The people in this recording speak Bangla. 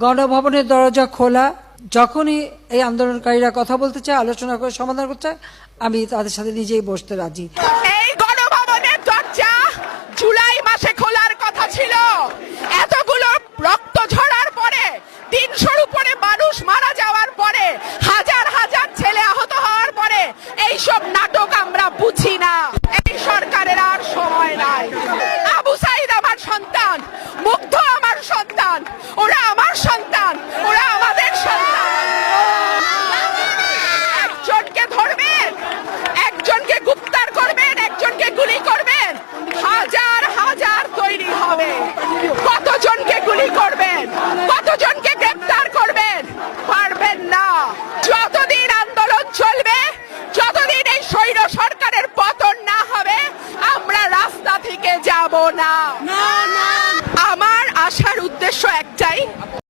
গণভবনের দরজা খোলা। যখনই এই আন্দোলনকারীরা কথা বলতে চায়, আলোচনা করে সমাধান করতে চায়, আমি তাদের সাথে নিজেই বসতে রাজি।